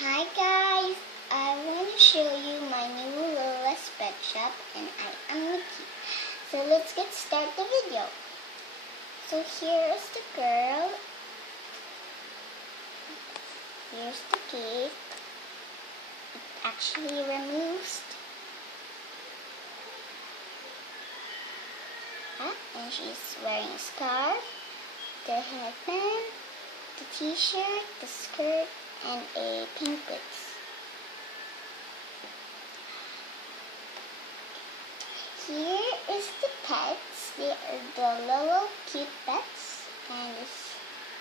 Hi guys, I want to show you my new Lola's Pet Shop and I am Nikki. So let's get started the video. So here's the girl. Here's the cake. It actually removes. And she's wearing a scarf, the headband, the t-shirt, the skirt, and a pink boots. Here is the pets. They are the little cute pets, and there's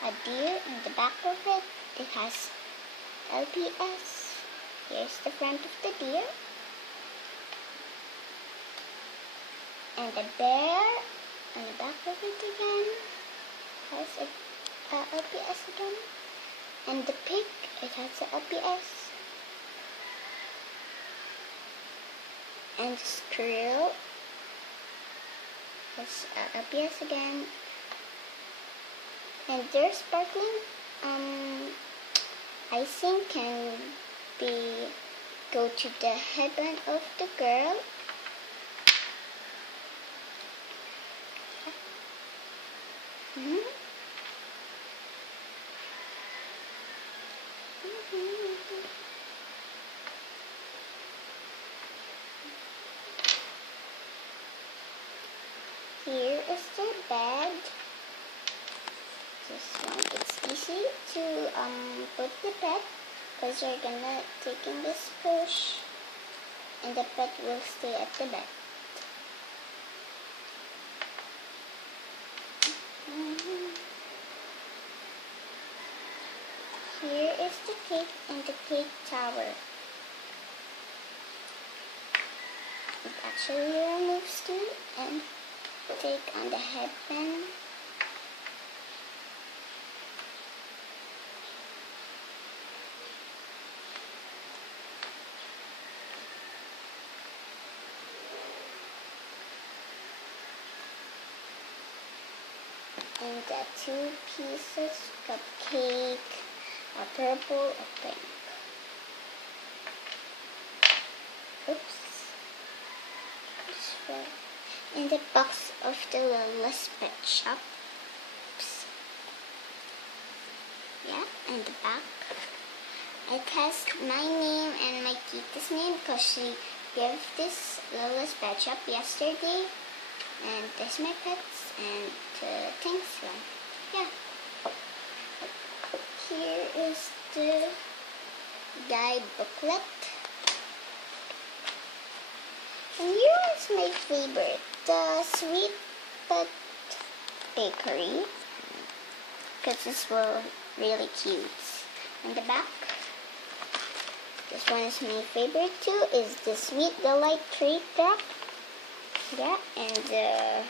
a deer in the back of it. It has LPS. Here's the front of the deer, and the bear on the back of it again has a LPS again. And the pig, it has a LPS. And the squirrel has a LPS again. And their sparkling icing can go to the headband of the girl. Here is the bed. This one, it's easy to put the pet because you're gonna take in this push and the pet will stay at the bed. Here is the cake and the cake tower. It actually removes too and take on the headband. And the two pieces, cupcake, a purple, a pink. Oops. In the box of the Lola's Pet Shop. Oops. Yeah, and the back. It has my name and my kitty's name because she gave this Lola's Pet Shop yesterday. And there's my pets and thanks one. Yeah. Here is the guide booklet. And here is my favorite, the Sweet Pet Bakery, because this was really cute. And the back, this one is my favorite too, is the Sweet Delight Treat Wrap. Yeah, and the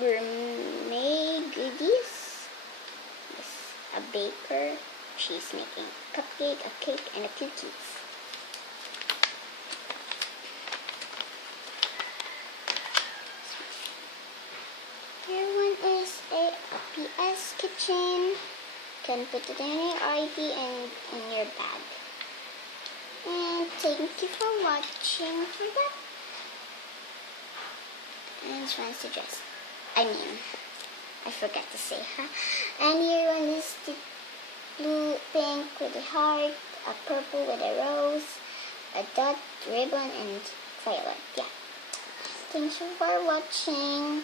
gourmet goodies. This a baker. She's making a cupcake, a cake, and a cookies. Here one is a PS kitchen. You can put it in your ID and in your bag. And thank you for watching for that. And this one's the dress. I forgot to say, huh? And here one is the blue, pink with a heart, a purple with a rose, a dot, ribbon, and violet. Yeah. Thank you for watching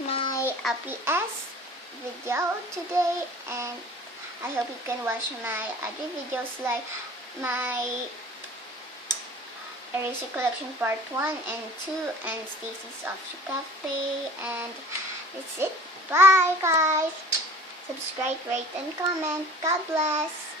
my LPS video today, and I hope you can watch my other videos like my Eraser Collection Part 1 and 2 and Stacy's Offshoot Cafe, and that's it. Bye guys. Subscribe, rate, and comment. God bless.